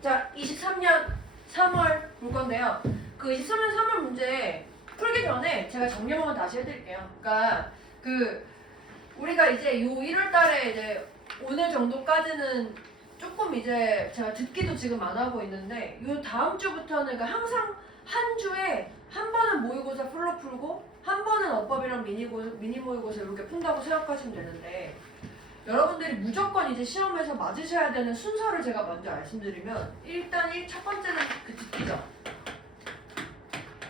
자, 23년 3월 볼 건데요. 그 23년 3월 문제 풀기 전에 제가 정리 한번 다시 해드릴게요. 그러니까 우리가 이제 요 1월 달에 이제 오늘 정도까지는 조금 이제 제가 듣기도 지금 안 하고 있는데 요 다음 주부터는 그러니까 항상 한 주에 한 번은 모의고사 풀고 한 번은 어법이랑 미니 모의고사 이렇게 푼다고 생각하시면 되는데 여러분들이 무조건 이제 시험에서 맞으셔야 되는 순서를 제가 먼저 말씀드리면 일단 첫 번째는 그 듣기죠.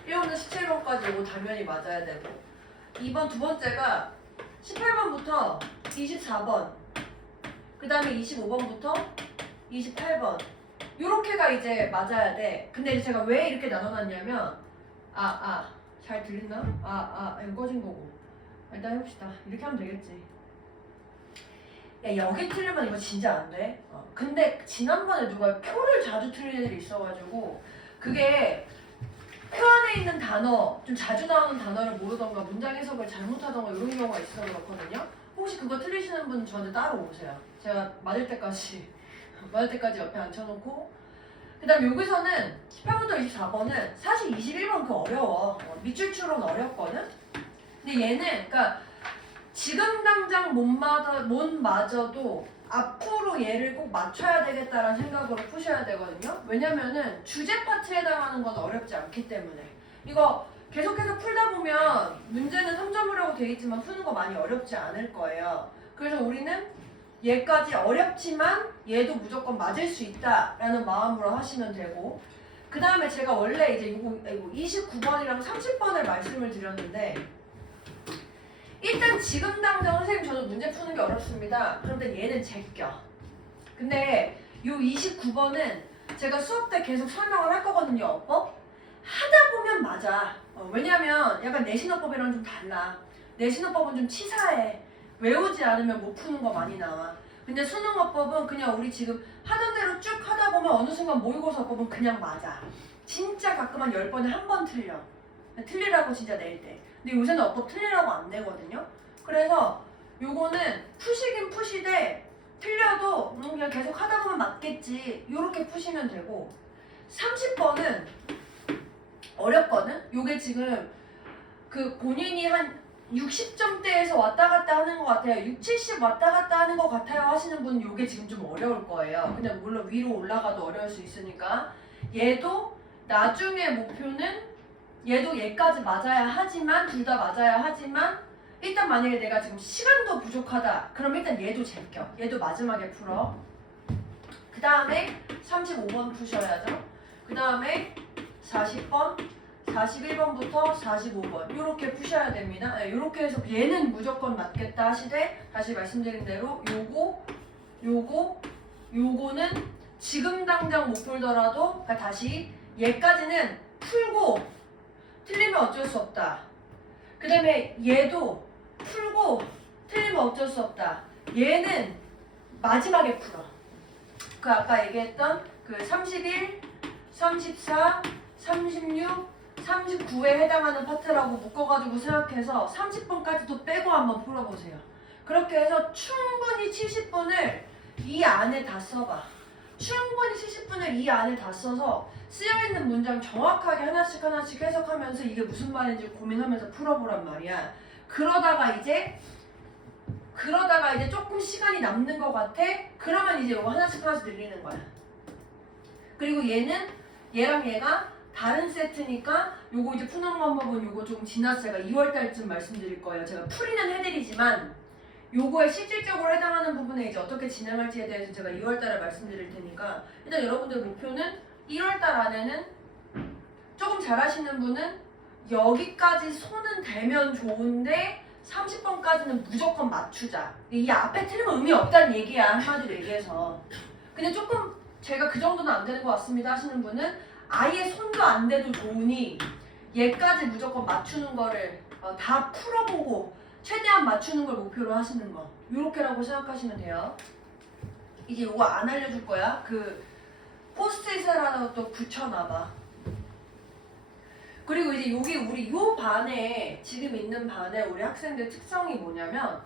1번부터 17번까지 이거 당연히 맞아야 되고 2번 두 번째가 18번부터 24번 그 다음에 25번부터 28번 요렇게가 이제 맞아야 돼. 근데 이제 제가 왜 이렇게 나눠놨냐면 잘 들리나? 이거 꺼진 거고 일단 해봅시다. 이렇게 하면 되겠지. 야 여기 틀리면 이거 진짜 안 돼. 근데 지난번에 누가 표를 자주 틀리는 애들이 있어가지고 그게 표 안에 있는 단어 좀 자주 나오는 단어를 모르던가 문장 해석을 잘못하던가 이런 경우가 있어서 그렇거든요. 혹시 그거 틀리시는 분 저한테 따로 오세요. 제가 맞을 때까지 옆에 앉혀놓고 그 다음 여기서는 18번부터 24번은 사실 21번 그 어려워. 밑줄추론 어렵거든. 근데 얘는 그러니까 지금 당장 못 맞아도 앞으로 얘를 꼭 맞춰야 되겠다라는 생각으로 푸셔야 되거든요. 왜냐면은 주제 파트에 해당하는 건 어렵지 않기 때문에 이거 계속해서 풀다 보면 문제는 3점이라고 돼 있지만 푸는 거 많이 어렵지 않을 거예요. 그래서 우리는 얘까지 어렵지만 얘도 무조건 맞을 수 있다라는 마음으로 하시면 되고 그 다음에 제가 원래 이제 이거 29번이랑 30번을 말씀을 드렸는데 일단 지금 당장 선생님 저는 문제 푸는 게 어렵습니다. 그런데 얘는 제껴. 근데 요 29번은 제가 수업 때 계속 설명을 할 거거든요. 어법? 하다 보면 맞아. 왜냐면 약간 내신어법이랑 좀 달라. 내신어법은 좀 치사해. 외우지 않으면 못 푸는 거 많이 나와. 근데 수능어법은 그냥 우리 지금 하던 대로 쭉 하다 보면 어느 순간 모의고사어법은 그냥 맞아. 진짜 가끔 한 10번에 한 번 틀려. 틀리라고 진짜 낼 때. 근데 요새는 어법 틀리라고 안 내거든요. 그래서 요거는 푸시긴 푸시되 틀려도 그냥 계속 하다 보면 맞겠지. 요렇게 푸시면 되고 30번은 어렵거든? 요게 지금 그 본인이 한 60점대에서 왔다 갔다 하는 것 같아요. 6, 70 왔다 갔다 하는 것 같아요 하시는 분은 요게 지금 좀 어려울 거예요. 근데 물론 위로 올라가도 어려울 수 있으니까 얘도 나중에 목표는 얘도 얘까지 맞아야 하지만 둘 다 맞아야 하지만 일단 만약에 내가 지금 시간도 부족하다 그럼 일단 얘도 제껴. 얘도 마지막에 풀어. 그 다음에 35번 푸셔야죠. 그 다음에 40번 41번부터 45번 요렇게 푸셔야 됩니다. 요렇게 해서 얘는 무조건 맞겠다 하시되 다시 말씀드린 대로 요거는 지금 당장 못 풀더라도 그러니까 다시 얘까지는 풀고 틀리면 어쩔 수 없다. 그 다음에 얘도 풀고 틀리면 어쩔 수 없다. 얘는 마지막에 풀어. 그 아까 얘기했던 그 31, 34, 36, 39에 해당하는 파트라고 묶어가지고 생각해서 30번까지도 빼고 한번 풀어보세요. 그렇게 해서 충분히 70분을 이 안에 다 써봐. 충분히 70분을 이 안에 다 써서 쓰여있는 문장 정확하게 하나씩 해석하면서 이게 무슨 말인지 고민하면서 풀어보란 말이야. 그러다가 이제 조금 시간이 남는 것 같아? 그러면 이제 이거 하나씩 늘리는 거야. 그리고 얘랑 얘가 다른 세트니까 요거 이제 푸는 방법은 요거 조금 지나서 제가 2월달쯤 말씀드릴 거예요. 제가 풀이는 해드리지만 요거에 실질적으로 해당하는 부분에 이제 어떻게 진행할지에 대해서 제가 2월달에 말씀드릴 테니까 일단 여러분들 목표는 1월달 안에는 조금 잘하시는 분은 여기까지 손은 대면 좋은데 30번까지는 무조건 맞추자. 이 앞에 틀리면 의미 없다는 얘기야. 한마디로 얘기해서. 근데 조금 제가 그 정도는 안 되는 것 같습니다 하시는 분은 아예 손도 안 대도 좋으니 얘까지 무조건 맞추는 거를 다 풀어보고 최대한 맞추는 걸 목표로 하시는 거. 요렇게라고 생각하시면 돼요. 이제 요거 안 알려줄 거야. 그 포스트잇에라도 또 붙여놔봐. 그리고 이제 여기 우리 요 반에 지금 있는 반에 우리 학생들 특성이 뭐냐면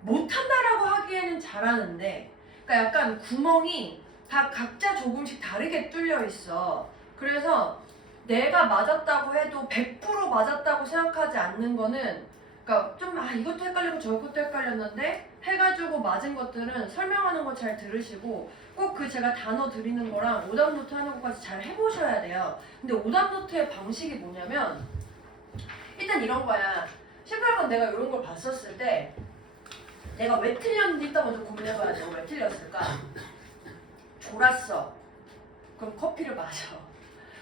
못한다라고 하기에는 잘하는데 그러니까 약간 구멍이 다 각자 조금씩 다르게 뚫려 있어. 그래서 내가 맞았다고 해도 100% 맞았다고 생각하지 않는 거는, 그러니까 좀 이것도 헷갈리고 저것도 헷갈렸는데 해가지고 맞은 것들은 설명하는 거 잘 들으시고 꼭 그 제가 단어 드리는 거랑 오답노트 하는 것까지 잘 해보셔야 돼요. 근데 오답노트의 방식이 뭐냐면 일단 이런 거야. 18번 내가 이런 걸 봤었을 때 내가 왜 틀렸는지 일단 먼저 고민해봐야 돼. 왜 틀렸을까? 졸았어. 그럼 커피를 마셔.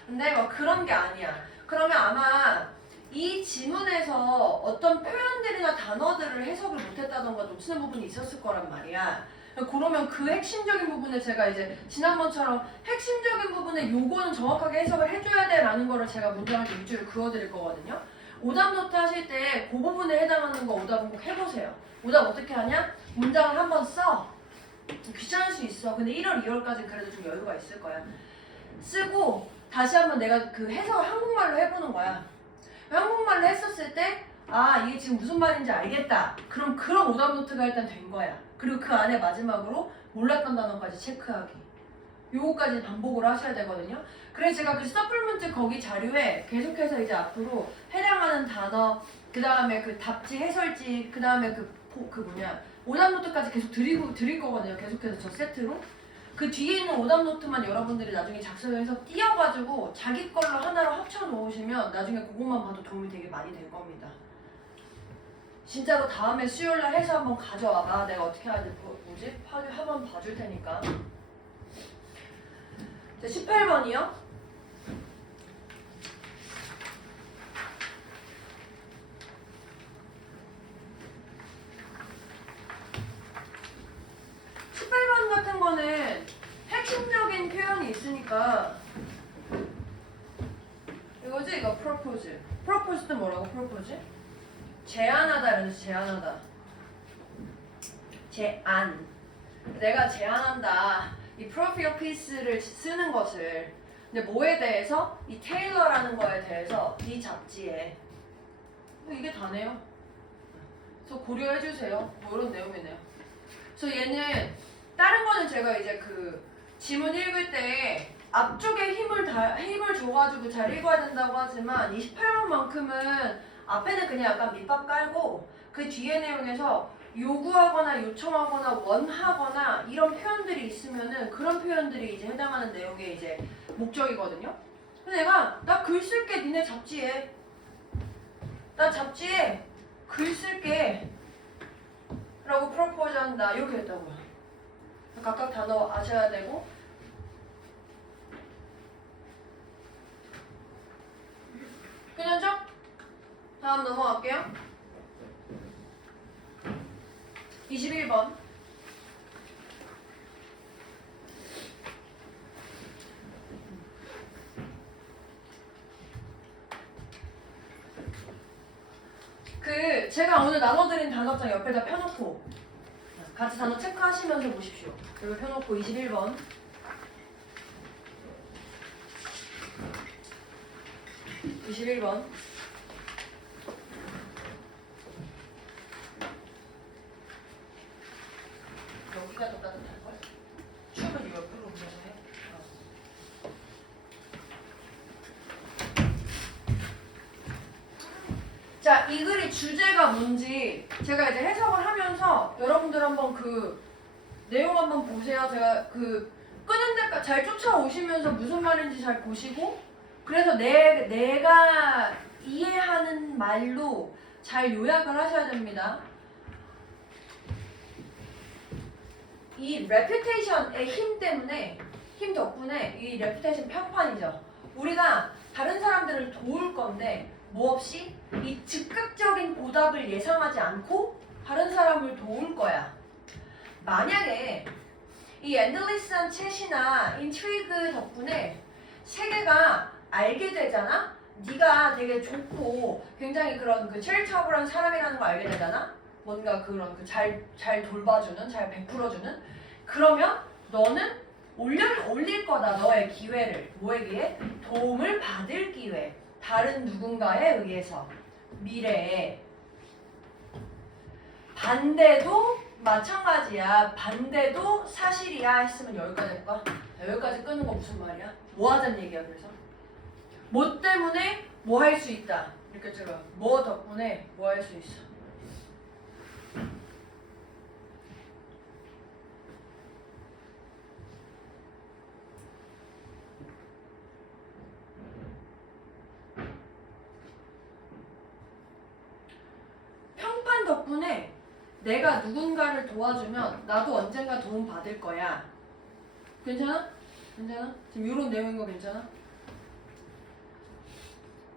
근데 막 그런 게 아니야. 그러면 아마 이 지문에서 어떤 표현들이나 단어들을 해석을 못했다던가 놓치는 부분이 있었을 거란 말이야. 그러면 그 핵심적인 부분에 제가 이제 지난번처럼 핵심적인 부분에 요거는 정확하게 해석을 해줘야 돼 라는 거를 제가 문장을 일주일 그어드릴 거거든요. 오답 노트 하실 때 그 부분에 해당하는 거 오답은 꼭 해보세요. 오답 어떻게 하냐? 문장을 한번 써. 귀찮을 수 있어. 근데 1월, 2월까지는 그래도 좀 여유가 있을 거야. 쓰고 다시 한번 내가 그 해석을 한국말로 해보는 거야. 한국말로 했었을 때 이게 지금 무슨 말인지 알겠다. 그럼 그런 오답 노트가 일단 된 거야. 그리고 그 안에 마지막으로 몰랐던 단어까지 체크하기. 요거까지 반복을 하셔야 되거든요. 그래서 제가 그 서플먼트 거기 자료에 계속해서 이제 앞으로 해당하는 단어, 그 다음에 그 답지 해설지, 그 다음에 오답 노트까지 계속 드릴 거거든요. 계속해서 저 세트로. 그 뒤에 있는 오답 노트만 여러분들이 나중에 작성해서 띄어가지고 자기 걸로 하나로 합쳐 놓으시면 나중에 그것만 봐도 도움이 되게 많이 될 겁니다. 진짜로 다음에 수요일날 해서 한번 가져와봐. 내가 어떻게 해야 돼? 한번 봐줄 테니까. 18번이요. 같은 거는 핵심적인 표현이 있으니까 이거지? 이거 propose. propose도 뭐라고? propose? 제안하다 이러면서 제안하다. 제안. 내가 제안한다. 이 프로필 피스를 쓰는 것을. 근데 뭐에 대해서? 이 테일러라는 거에 대해서 이 잡지에. 이게 다네요. 그래서 고려해주세요. 뭐 이런 내용이네요. 그래서 얘는 다른 거는 제가 이제 그 지문 읽을 때 앞쪽에 힘을 줘가지고 잘 읽어야 된다고 하지만 28번만큼은 앞에는 그냥 약간 밑밥 깔고 그 뒤에 내용에서 요구하거나 요청하거나 원하거나 이런 표현들이 있으면은 그런 표현들이 이제 해당하는 내용의 이제 목적이거든요. 근데 내가 나 글 쓸게 니네 잡지에 나 잡지에 글 쓸게 라고 프로포즈 한다 이렇게 했다고요. 각각 단어 아셔야 되고 괜찮죠? 다음 넘어갈게요. 21번. 제가 오늘 나눠드린 단어장 옆에다 펴놓고 같이 단어 체크하시면서 보십시오. 여기 펴놓고 21번. 여기가 더 따뜻할걸? 추우면 이 옆으로 운전해. 자, 이 글이 주제가 뭔지 제가 이제 해석을 하면서 여러분들 한번 그 내용 한번 보세요. 제가 그 끄는 데까지 잘 쫓아오시면서 무슨 말인지 잘 보시고 그래서 내가 이해하는 말로 잘 요약을 하셔야 됩니다. 이 reputation의 힘 덕분에 이 reputation 평판이죠. 우리가 다른 사람들을 도울 건데 뭐 없이 이 즉각적인 보답을 예상하지 않고 다른 사람을 도울 거야. 만약에 이 endless한 chat이나 intrigue 덕분에 세계가 알게 되잖아? 네가 되게 좋고 굉장히 그런 그 charitable 사람이라는 거 알게 되잖아? 뭔가 그런 그 잘 돌봐주는, 잘 베풀어주는 그러면 너는 올릴 거다. 너의 기회를. 뭐에게? 도움을 받을 기회. 다른 누군가에 의해서 미래에 반대도 마찬가지야. 반대도 사실이야 했으면 여기까지 할까? 여기까지 끄는 거 무슨 말이야? 뭐 하자는 얘기야 그래서? 뭐 때문에 뭐 할 수 있다. 이렇게 들어. 뭐 덕분에 뭐 할 수 있어. 평판 덕분에 내가 누군가를 도와주면 나도 언젠가 도움 받을 거야. 괜찮아? 괜찮아? 지금 이런 내용인 거 괜찮아?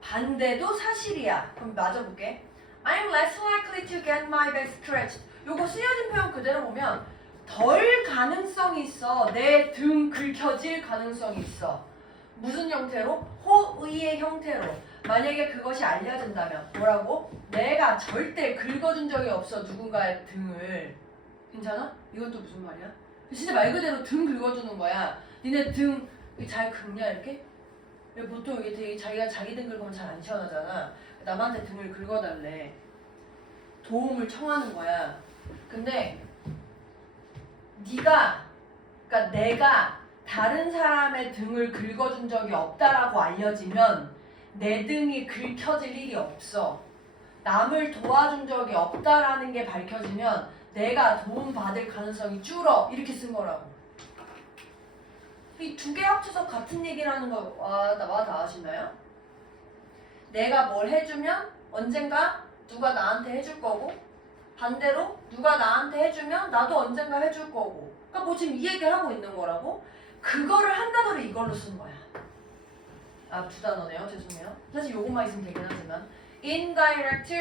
반대도 사실이야. 그럼 맞아볼게. I'm less likely to get my back scratched. 요거 쓰여진 표현 그대로 보면 덜 가능성이 있어. 내 등 긁혀질 가능성이 있어. 무슨 형태로? 호의의 형태로. 만약에 그것이 알려진다면 뭐라고? 내가 절대 긁어준 적이 없어 누군가의 등을. 괜찮아? 이건 또 무슨 말이야? 진짜 말 그대로 등 긁어주는 거야. 니네 등 잘 긁냐 이렇게? 보통 이게 되게 자기가 자기 등 긁으면 잘 안 시원하잖아. 남한테 등을 긁어달래. 도움을 청하는 거야. 근데 그러니까 내가 다른 사람의 등을 긁어준 적이 없다라고 알려지면 내 등이 긁혀질 일이 없어. 남을 도와준 적이 없다라는 게 밝혀지면 내가 도움받을 가능성이 줄어. 이렇게 쓴 거라고. 이 두 개 합쳐서 같은 얘기라는 거 와 다 아시나요? 내가 뭘 해주면 언젠가 누가 나한테 해줄 거고 반대로 누가 나한테 해주면 나도 언젠가 해줄 거고. 그러니까 뭐 지금 이 얘기를 하고 있는 거라고. 그거를 한 단어를 이걸로 쓴 거야. 아, 두 단어네요. 죄송해요. 사실 요것만 있으면 되긴 하지만 indirect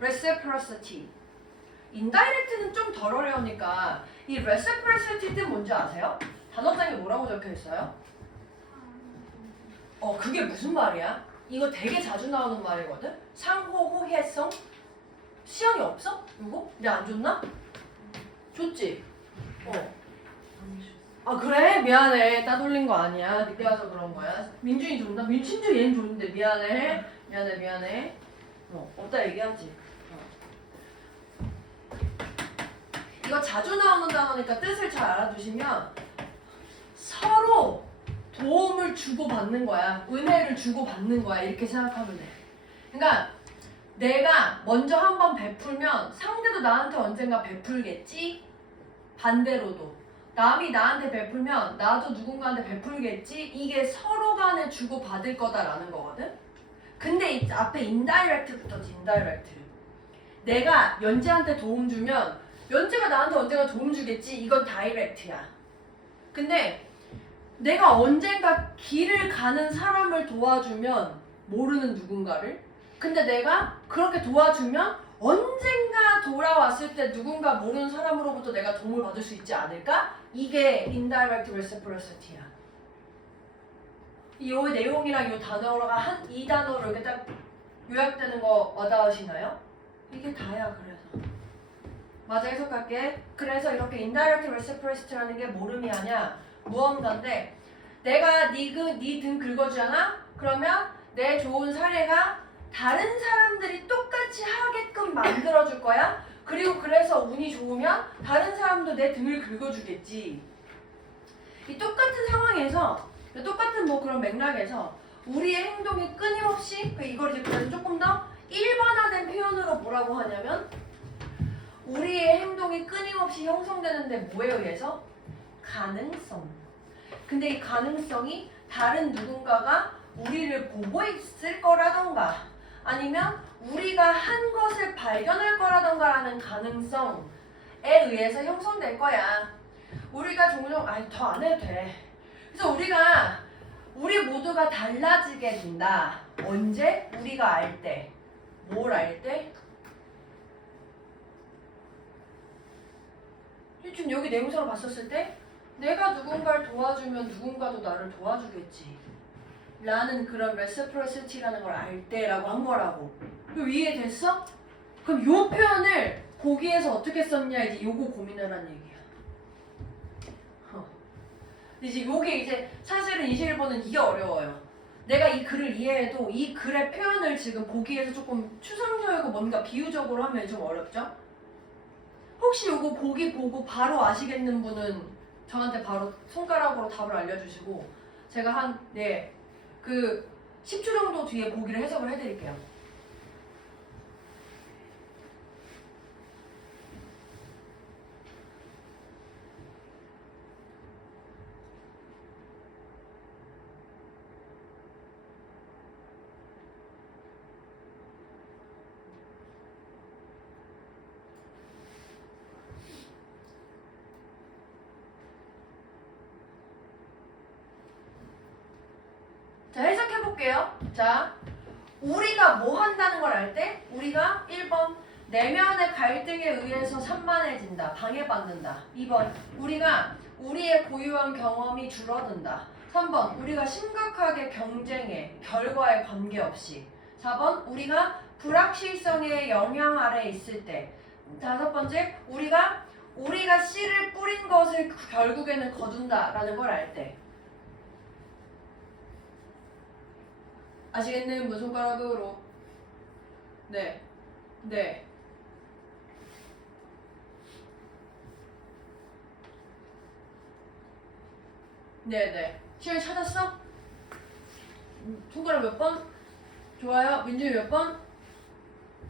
reciprocity. indirect는 좀 덜 어려우니까 이 reciprocity는 뭔지 아세요? 단어장에 뭐라고 적혀 있어요? 그게 무슨 말이야? 이거 되게 자주 나오는 말이거든? 상호 호혜성? 시연이 없어? 이거? 내가 안 줬나? 줬지? 아 그래? 미안해. 따돌린 거 아니야. 늦게 와서 그런 거야. 민준이 줬나? 심지어 얘는 줬는데 미안해. 미안해. 없다 얘기하지. 이거 자주 나오는 단어니까 뜻을 잘 알아두시면 서로 도움을 주고받는 거야. 은혜를 주고받는 거야. 이렇게 생각하면 돼. 그러니까 내가 먼저 한번 베풀면 상대도 나한테 언젠가 베풀겠지? 반대로도. 남이 나한테 베풀면 나도 누군가한테 베풀겠지? 이게 서로 간에 주고받을 거다라는 거거든? 근데 이 앞에 indirect부터지, indirect. 내가 연재한테 도움 주면 연재가 나한테 언젠가 도움 주겠지? 이건 direct야. 근데 내가 언젠가 길을 가는 사람을 도와주면 모르는 누군가를 근데 내가 그렇게 도와주면 언젠가 돌아왔을 때 누군가 모르는 사람으로부터 내가 도움을 받을 수 있지 않을까? 이게 indirect reciprocity야. 이 내용이랑 이 단어가 이 단어로 이렇게 딱 요약되는 거 와닿으시나요? 이게 다야. 그래서 맞아 해석할게. 그래서 이렇게 indirect reciprocity라는 게 뭘 의미하냐? 무언가인데 내가 네 등 긁어주잖아? 그러면 내 좋은 사례가 다른 사람들이 똑같이 하게끔 만들어줄 거야. 그리고 그래서 운이 좋으면 다른 사람도 내 등을 긁어주겠지. 이 똑같은 상황에서 똑같은 뭐 그런 맥락에서 우리의 행동이 끊임없이 이걸 이제 그래서 조금 더 일반화된 표현으로 뭐라고 하냐면 우리의 행동이 끊임없이 형성되는데 뭐에 의해서? 가능성. 근데 이 가능성이 다른 누군가가 우리를 보고 있을 거라던가 아니면 우리가 한 것을 발견할 거라던가라는 가능성에 의해서 형성될 거야. 우리가 종종 더 안 해도 돼. 그래서 우리 모두가 달라지게 된다. 언제? 우리가 알 때. 뭘 알 때? 지금 여기 내용서로 봤었을 때 내가 누군가를 도와주면 누군가도 나를 도와주겠지 라는 그런 reciprocity라는 걸 알 때라고 한 거라고. 이해됐어? 그럼 요 표현을 거기에서 어떻게 썼냐 이제 요거 고민하라는 얘기야. 이제 요게 이제 사실은 21번은 이게 어려워요. 내가 이 글을 이해해도 이 글의 표현을 지금 보기에서 조금 추상적이고 뭔가 비유적으로 하면 좀 어렵죠? 혹시 요거 보기 보고 바로 아시겠는 분은 저한테 바로 손가락으로 답을 알려주시고 제가 그 10초 정도 뒤에 보기를 해석을 해드릴게요. 자, 해석해볼게요. 자, 우리가 뭐 한다는 걸 알 때 우리가 1번 내면의 갈등에 의해서 산만해진다, 방해받는다. 2번 우리가 우리의 고유한 경험이 줄어든다. 3번 우리가 심각하게 경쟁해, 결과에 관계없이. 4번 우리가 불확실성의 영향 아래 있을 때. 5번째 우리가 씨를 뿌린 것을 결국에는 거둔다라는 걸 알 때. 아시겠는 분 손가락으로. 네. 네. 네네. 시연이 찾았어? 손가락 몇 번? 좋아요. 민준이 몇 번?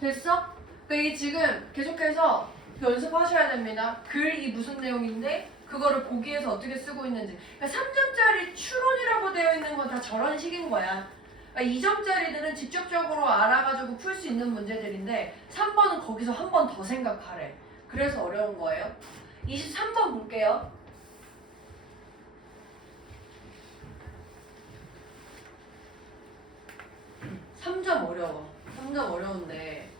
됐어? 그러니까 이게 지금 계속해서 연습하셔야 됩니다. 글이 무슨 내용인데 그거를 보기에서 어떻게 쓰고 있는지. 그러니까 3점짜리 추론이라고 되어 있는 건 다 저런 식인 거야. 그러니까 2점짜리들은 직접적으로 알아가지고 풀 수 있는 문제들인데 3번은 거기서 한 번 더 생각하래. 그래서 어려운 거예요. 23번 볼게요. 3점 어려워. 3점 어려운데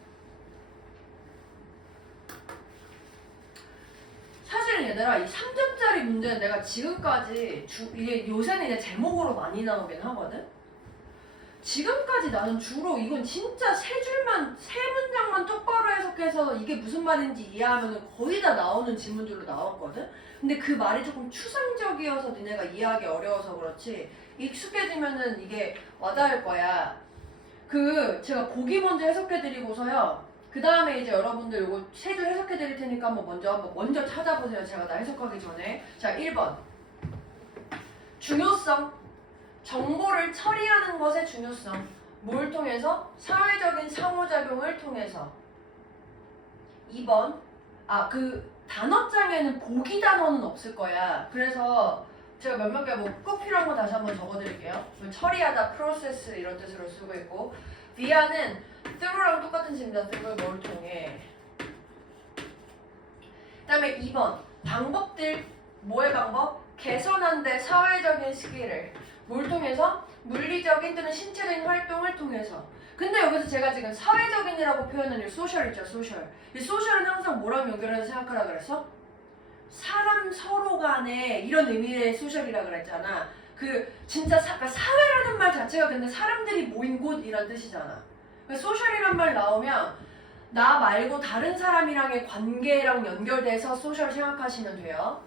사실은 얘들아 이 3점짜리 문제는 내가 지금까지 이게 요새는 이제 제목으로 많이 나오긴 하거든? 지금까지 나는 주로 이건 진짜 세 문장만 똑바로 해석해서 이게 무슨 말인지 이해하면 거의 다 나오는 지문들로 나왔거든? 근데 그 말이 조금 추상적이어서 니네가 이해하기 어려워서 그렇지 익숙해지면은 이게 와닿을 거야. 제가 보기 먼저 해석해드리고서요. 그 다음에 이제 여러분들 요거 세 줄 해석해드릴 테니까 한번 먼저 찾아보세요. 제가 다 해석하기 전에. 자, 1번. 중요성. 정보를 처리하는 것의 중요성. 뭘 통해서? 사회적인 상호작용을 통해서. 2번. 그 단어장에는 보기 단어는 없을 거야. 그래서 제가 몇몇 개 꼭 필요한 거 다시 한번 적어드릴게요. 처리하다, 프로세스 이런 뜻으로 쓰고 있고 via는 through랑 똑같은 식입니다. through 뭘 통해. 그 다음에 2번 방법들. 뭐의 방법? 개선한데 사회적인 스킬을 뭘 통해서? 물리적인 또는 신체적인 활동을 통해서. 근데 여기서 제가 지금 사회적인이라고 표현한 이 소셜 있죠, 소셜. 이 소셜은 항상 뭐랑 연결해서 생각하라 그랬어? 사람 서로 간에 이런 의미의 소셜이라 그랬잖아. 진짜 그러니까 사회라는 말 자체가 근데 사람들이 모인 곳이란 뜻이잖아. 그러니까 소셜이란 말 나오면 나 말고 다른 사람이랑의 관계랑 연결돼서 소셜 생각하시면 돼요.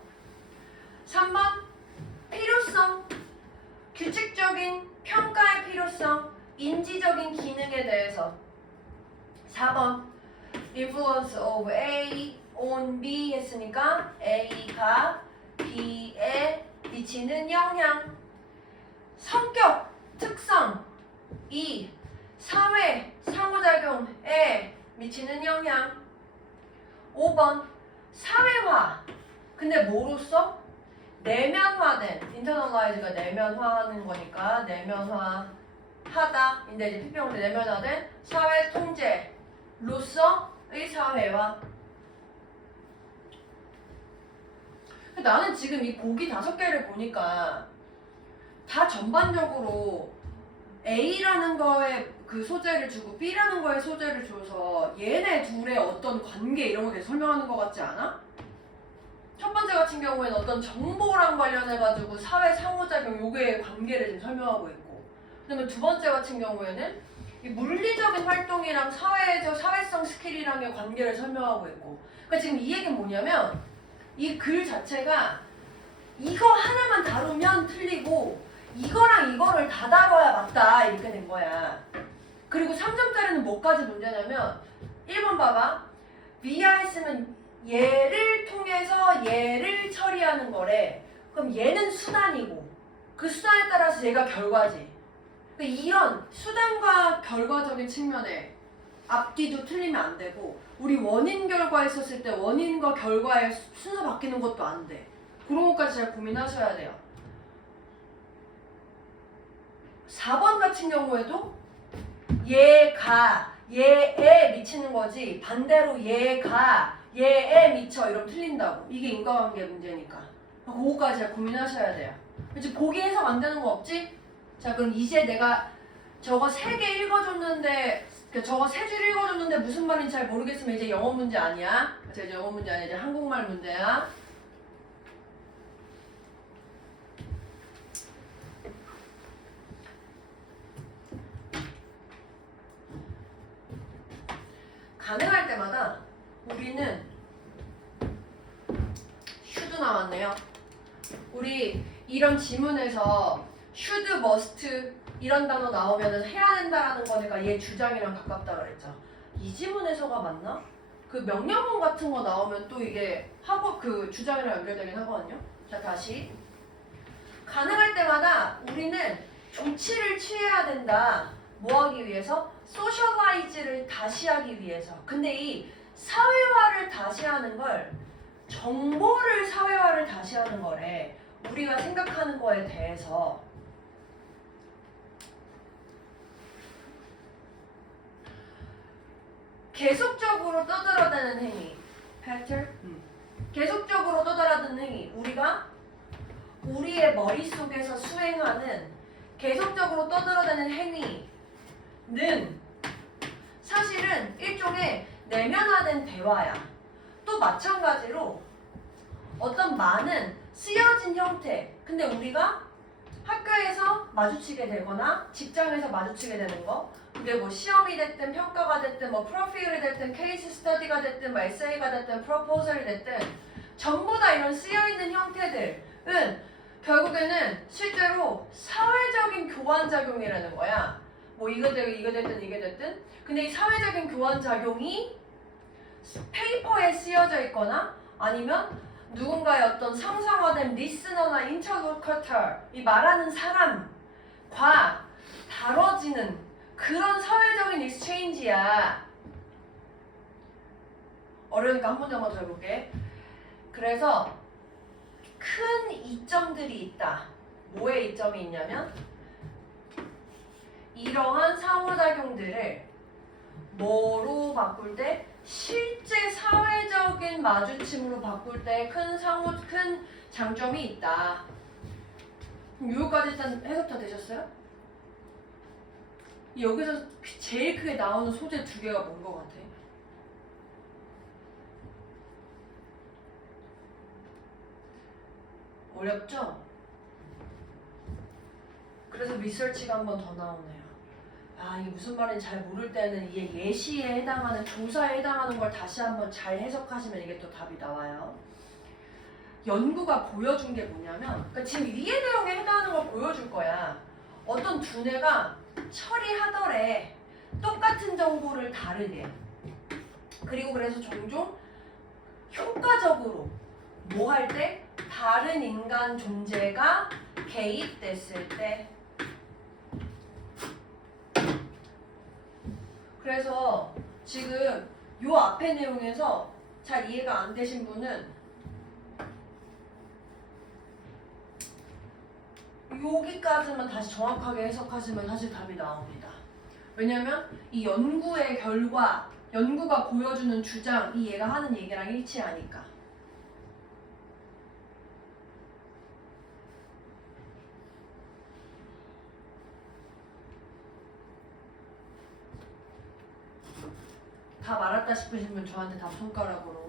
3번 필요성. 규칙적인 평가의 필요성, 인지적인 기능에 대해서. 4번 influence of A on B 했으니까 A가 B에 미치는 영향. 성격, 특성. 2. 사회, 상호작용에 미치는 영향. 5번 사회화. 근데 뭐로써? 내면화된, internalize가 내면화하는 거니까 내면화하다. 인데 이제 PP형태 내면화된 사회 통제로서의 사회화. 나는 지금 이 보기 5개를 보니까 다 전반적으로 A라는 거에 그 소재를 주고 B라는 거에 소재를 줘서 얘네 둘의 어떤 관계 이런 거 계속 설명하는 것 같지 않아? 첫 번째 같은 경우에는 어떤 정보랑 관련해가지고 사회 상호작용 요게 관계를 지금 설명하고 있고, 그다음에 두 번째 같은 경우에는 이 물리적인 활동이랑 사회성 스킬이랑의 관계를 설명하고 있고. 그러니까 지금 이 얘기는 뭐냐면 이 글 자체가 이거 하나만 다루면 틀리고 이거랑 이거를 다 다뤄야 맞다 이렇게 된 거야. 그리고 3점짜리는 뭐까지 문제냐면 1번 봐봐. via 했으면 얘를 통해서 얘를 처리하는 거래. 그럼 얘는 수단이고 그 수단에 따라서 얘가 결과지. 그러니까 이런 수단과 결과적인 측면에 앞뒤도 틀리면 안 되고 우리 원인 결과 했었을 때 원인과 결과의 순서 바뀌는 것도 안 돼. 그런 것까지 잘 고민하셔야 돼요. 4번 같은 경우에도 얘가 얘에 미치는 거지 반대로 얘가 얘에 미쳐 이러면 틀린다고. 이게 인과관계 문제니까. 그거까지 잘 고민하셔야 돼요. 이제 보기 해석 안 되는 거 없지? 자 그럼 이제 내가 저거 3개 읽어줬는데 저거 3줄 읽어줬는데 무슨 말인지 잘 모르겠으면 이제 영어 문제 아니야. 이제 영어 문제 아니야. 이제 한국말 문제야. 가능할 때마다 우리는 should 나왔네요. 우리 이런 지문에서 should, must 이런 단어 나오면 해야 된다라는 거니까 얘 주장이랑 가깝다 그랬죠. 이 지문에서가 맞나? 그 명령문 같은 거 나오면 또 이게 하고 그 주장이랑 연결되긴 하거든요. 자 다시 가능할 때마다 우리는 조치를 취해야 된다. 뭐 하기 위해서? 소셜라이즈를 다시 하기 위해서. 근데 이 사회화를 다시 하는 걸 정보를 사회화를 다시 하는 거래. 우리가 생각하는 거에 대해서. 계속적으로 떠들어대는 행위. pattern? 계속적으로 떠들어대는 행위. 우리가 우리의 머릿속에서 수행하는 계속적으로 떠들어대는 행위는 사실은 일종의 내면화된 대화야. 또 마찬가지로 어떤 말은 쓰여진 형태. 근데 우리가 학교에서 마주치게 되거나 직장에서 마주치게 되는 거. 그게 뭐 시험이 됐든 평가가 됐든 뭐 프로필이 됐든 케이스 스터디가 됐든 뭐 에세이가 됐든 프로포설이 됐든 전부 다 이런 쓰여있는 형태들은 결국에는 실제로 사회적인 교환작용이라는 거야. 뭐 이거 됐든 이게 됐든. 근데 이 사회적인 교환작용이 페이퍼에 쓰여져 있거나 아니면 누군가의 어떤 상상화된 리스너나 인터로커터 이 말하는 사람과 다뤄지는 그런 사회적인 익스체인지야. 어려우니까 한 문제만 더 해볼게. 그래서 큰 이점들이 있다. 뭐의 이점이 있냐면 이러한 상호작용들을 뭐로 바꿀 때 실제 사회적인 마주침으로 바꿀 때 큰 장점이 있다. 여기까지 일단 해석 다 되셨어요? 여기서 제일 크게 나오는 소재 2개가 뭔 것 같아? 어렵죠? 그래서 리서치가 한 번 더 나오네요. 아 이게 무슨 말인지 잘 모를 때는 이게 예시에 해당하는 조사에 해당하는 걸 다시 한번 잘 해석하시면 이게 또 답이 나와요. 연구가 보여준 게 뭐냐면 그러니까 지금 위의 내용에 해당하는 걸 보여줄 거야. 어떤 두뇌가 처리하더래. 똑같은 정보를 다르게. 그리고 그래서 종종 효과적으로 뭐 할 때? 다른 인간 존재가 개입됐을 때. 그래서 지금 요 앞에 내용에서 잘 이해가 안 되신 분은 여기까지만 다시 정확하게 해석하시면 사실 답이 나옵니다. 왜냐면 이 연구의 결과, 연구가 보여주는 주장, 이 얘가 하는 얘기랑 일치하니까. 다 말았다 싶으신 분 저한테 답 손가락으로.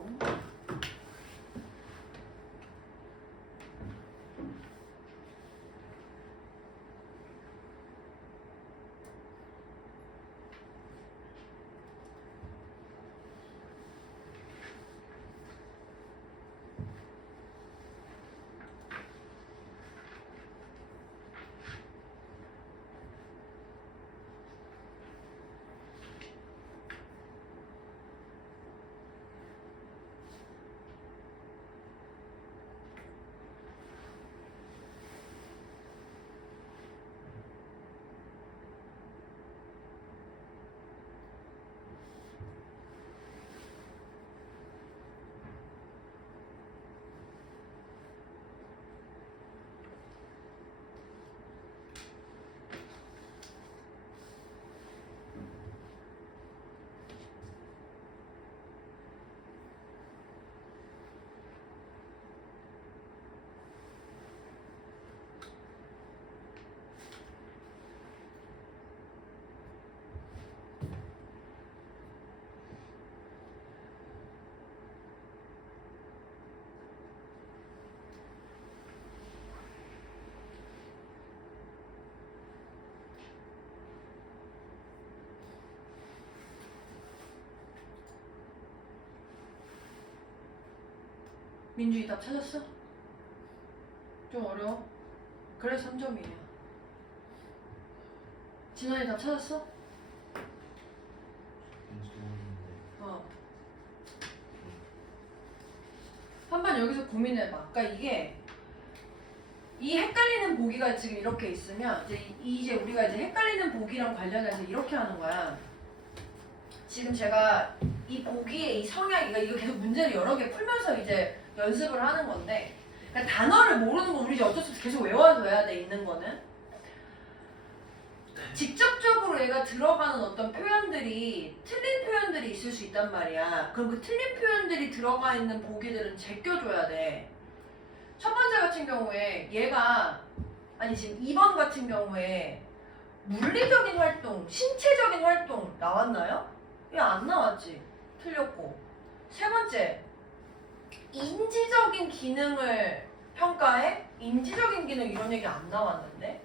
민준이 답 찾았어? 좀 어려워? 그래 3점이에요. 진원이 답 찾았어? 어. 한번 여기서 고민해봐. 그러니까 이 헷갈리는 보기가 지금 이렇게 있으면 이제 우리가 이제 헷갈리는 보기랑 관련해서 이렇게 하는 거야. 지금 제가 이 보기의 이 성향, 이거 계속 문제를 여러 개 풀면서 이제 연습을 하는 건데, 그러니까 단어를 모르는 건 우리 어쩔 수 없이 계속 외워둬야 돼, 있는 거는. 직접적으로 얘가 들어가는 어떤 표현들이 틀린 표현들이 있을 수 있단 말이야. 그럼 그 틀린 표현들이 들어가 있는 보기들은 제껴줘야 돼. 첫 번째 같은 경우에 얘가 지금 2번 같은 경우에 물리적인 활동, 신체적인 활동 나왔나요? 얘 안 나왔지. 틀렸고. 세 번째, 인지적인 기능을 평가해? 인지적인 기능 이런 얘기 안 나왔는데?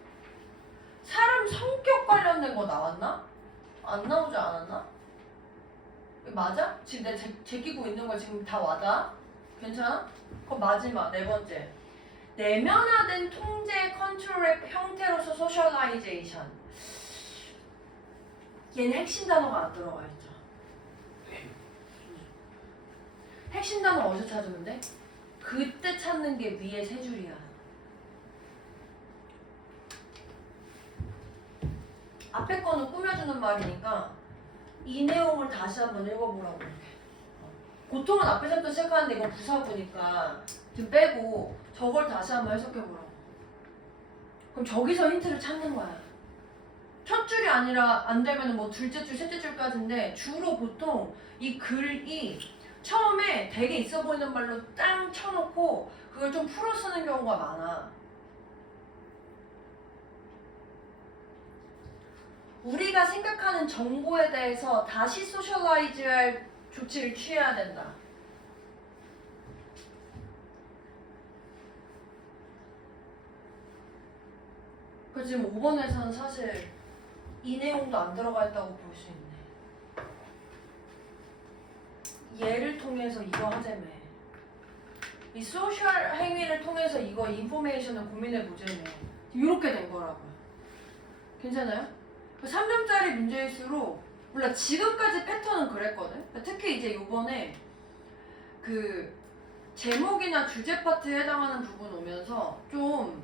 사람 성격 관련된 거 나왔나? 안 나오지 않았나? 맞아? 지금 내가 제끼고 있는 거 지금 다 와닿아? 괜찮아? 그럼 마지막 네 번째, 내면화된 통제 컨트롤의 형태로서 소셜라이제이션. 얘는 핵심 단어가 안 들어가 있죠. 핵심 단어 어디서 찾으면 돼? 그때 찾는 게 위에 세 줄이야. 앞에 거는 꾸며주는 말이니까 이 내용을 다시 한번 읽어보라고 이렇게. 보통은 앞에서부터 시작하는데 이건 부사구니까 좀 빼고 저걸 다시 한번 해석해보라고. 그럼 저기서 힌트를 찾는 거야. 첫 줄이 아니라 안 되면 뭐 둘째 줄, 셋째 줄까지인데 주로 보통 이 글이 처음에 되게 있어 보이는 말로 땅 쳐놓고 그걸 좀 풀어 쓰는 경우가 많아. 우리가 생각하는 정보에 대해서 다시 소셜라이즈할 조치를 취해야 된다. 그 지금 5번에서는 사실 이 내용도 안 들어가 있다고 볼 수 있네. 얘를 통해서 이거 하자며. 이 소셜 행위를 통해서 이거 인포메이션을 고민해보자며. 이렇게 된 거라고요. 괜찮아요? 3점짜리 문제일수록 몰라 지금까지 패턴은 그랬거든. 특히 이제 요번에 그 제목이나 주제 파트에 해당하는 부분 오면서 좀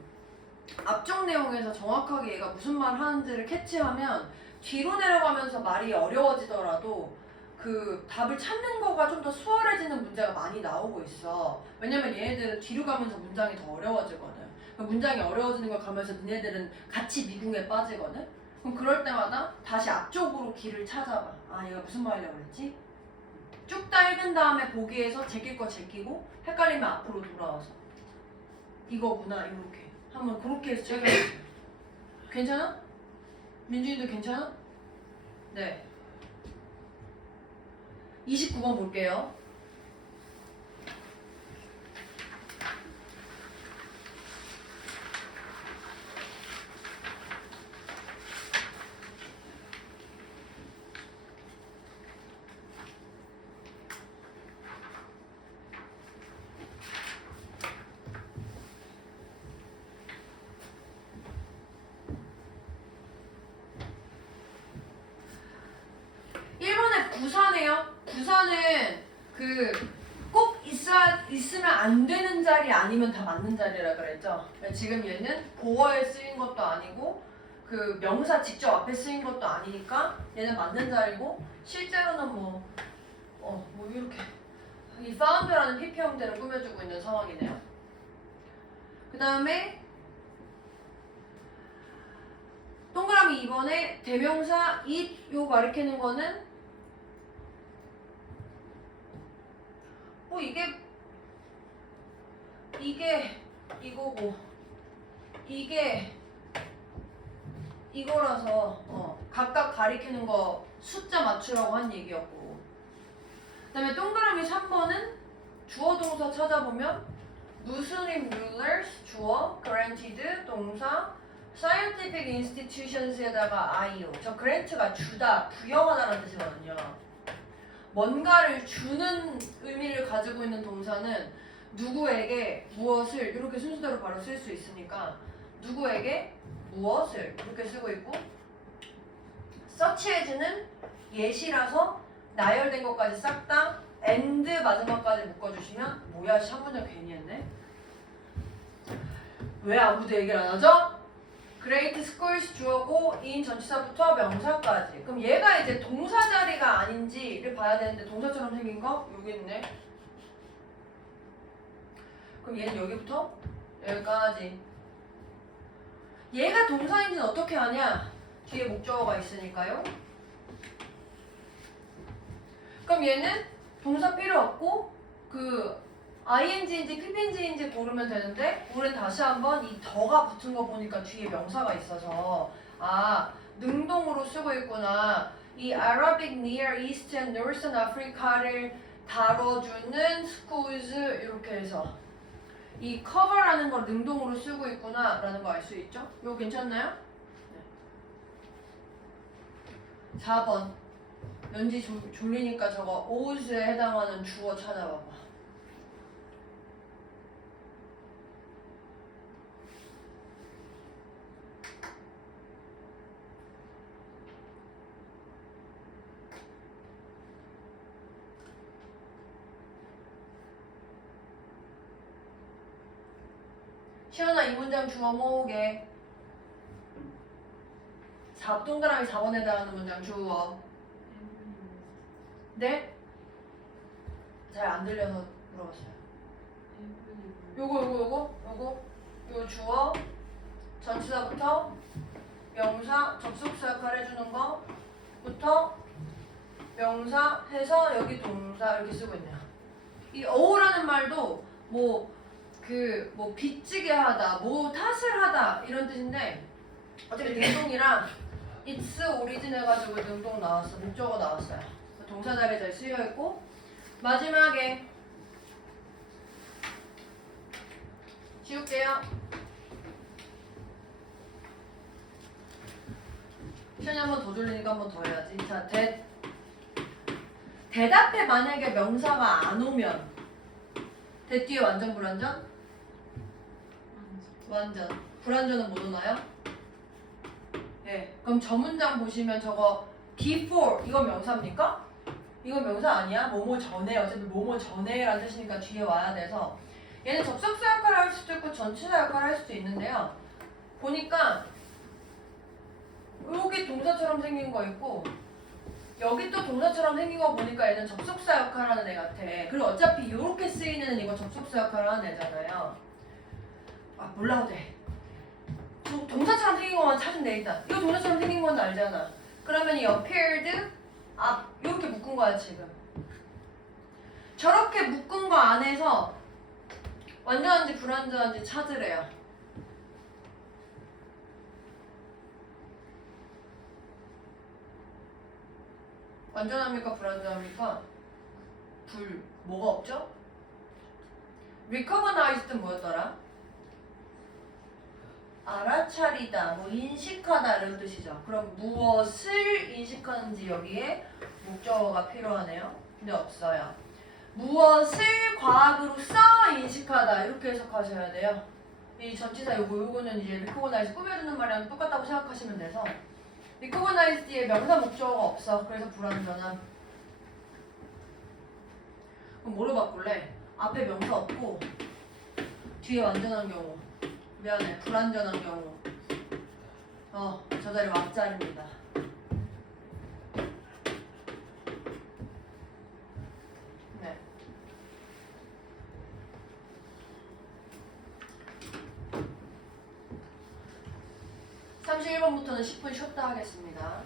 앞쪽 내용에서 정확하게 얘가 무슨 말 하는지를 캐치하면 뒤로 내려가면서 말이 어려워지더라도 그 답을 찾는 거가 좀 더 수월해지는 문제가 많이 나오고 있어. 왜냐면 얘네들은 뒤로 가면서 문장이 더 어려워지거든. 문장이 어려워지는 걸 가면서 얘네들은 같이 미궁에 빠지거든. 그럼 그럴 때마다 다시 앞쪽으로 길을 찾아봐. 아 얘가 무슨 말이라고 그랬지? 쭉 다 읽은 다음에 보기에서 제낄 거 제끼고 헷갈리면 앞으로 돌아와서 이거구나 이렇게 한번 그렇게 해서 제껴. 괜찮아? 민준이도 괜찮아? 네. 29번 볼게요. 부사네요. 부사는 그 꼭 있으면 안 되는 자리 아니면 다 맞는 자리라 그랬죠. 지금 얘는 보어에 쓰인 것도 아니고 그 명사 직접 앞에 쓰인 것도 아니니까 얘는 맞는 자리고 실제로는 뭐 이렇게 이 found라는 PP 형태를 꾸며주고 있는 상황이네요. 그 다음에 동그라미 2번에 대명사 it 요 가리키는 거는 이게 이거고 이게 이거라서 각각 가리키는 거 숫자 맞추라고 한 얘기였고, 그 다음에 동그라미 3번은 주어 동사 찾아보면 무슬림 rulers 주어, granted 동사, scientific institutions에다가 IO. 저 grant가 주다, 부여하다라는 뜻이거든요. 뭔가를 주는 의미를 가지고 있는 동사는 누구에게 무엇을 이렇게 순서대로 바로 쓸 수 있으니까 누구에게 무엇을 이렇게 쓰고 있고 such as는 예시라서 나열된 것까지 싹 다 and 마지막까지 묶어주시면 뭐야 한 문장 괜히 했네. 왜 아무도 얘기를 안 하죠? Great schools 주어고 in 전치사부터 명사까지. 그럼 얘가 이제 동사 자리가 아닌지를 봐야 되는데 동사처럼 생긴 거 여기 있네. 그럼 얘는 여기부터 여기까지. 얘가 동사인지는 어떻게 아냐? 뒤에 목적어가 있으니까요. 그럼 얘는 동사 필요 없고 그 ing인지 pping인지 고르면 되는데 우리는 다시 한번 이 더가 붙은 거 보니까 뒤에 명사가 있어서 아 능동으로 쓰고 있구나. 이 Arabic Near East and Northern Africa를 다뤄주는 schools 이렇게 해서 이 cover라는 걸 능동으로 쓰고 있구나 라는 거 알 수 있죠? 이거 괜찮나요? 네. 4번 왠지 졸리니까 저거 out에 해당하는 주어 찾아봐봐. 시연아 이 문장 주어 모으게. 동그라미 4번에 해당하는 문장 주어. 네? 잘 안 들려서 물어봤어요. 요거 주어 전치사부터 명사 접속사 역할 해주는 거부터 명사 해서 여기 동사 이렇게 쓰고 있네요. 이 어우라는 말도 뭐 빚지게 하다, 뭐 탓을 하다 이런 뜻인데 어차피 능동이랑 it's origin 해가지고 능동 나왔어, 목적어 나왔어요. 동사 자리에 잘 쓰여 있고 마지막에 지울게요. 시간이 한 번 더 졸리니까 한 번 더 해야지. 자, 대답에 만약에 명사가 안 오면 대 뒤에 완전 불완전? 완전. 불완전은 못 오나요? 예. 그럼 저 문장 보시면 저거 before 이거 명사입니까? 이거 명사 아니야? 뭐뭐 전에 어차피 뭐뭐 전에라는 뜻이니까 뒤에 와야 돼서 얘는 접속사 역할을 할 수도 있고 전치사 역할을 할 수도 있는데요. 보니까 여기 동사처럼 생긴 거 있고 여기 또 동사처럼 생긴 거 보니까 얘는 접속사 역할을 하는 애 같아. 그리고 어차피 이렇게 쓰이는 애는 이거 접속사 역할을 하는 애잖아요. 아 몰라도 돼. 동사처럼 생긴 것만 찾으면 돼 일단. 이거 동사처럼 생긴 건 알잖아. 그러면 이 appeared 앞 이렇게 묶은 거야 지금. 저렇게 묶은 거 안에서 완전한지 불완전한지 찾으래요. 완전합니까 불완전합니까? 뭐가 없죠? recognized는 뭐였더라? 알아차리다, 뭐 인식하다 이런 뜻이죠. 그럼 무엇을 인식하는지 여기에 목적어가 필요하네요. 근데 없어요. 무엇을 과학으로 써 인식하다 이렇게 해석하셔야 돼요. 이 전치사 요거는 이제 recognize 꾸며주는 말이랑 똑같다고 생각하시면 돼서 recognize 뒤에 명사 목적어가 없어. 그래서 불완전함. 그럼 뭐로 바꿀래? 앞에 명사 없고 뒤에 완전한 경우. 미안해. 불완전한 경우. 저 자리 왁자리입니다. 네. (31번부터는 10분 쉬었다 하겠습니다.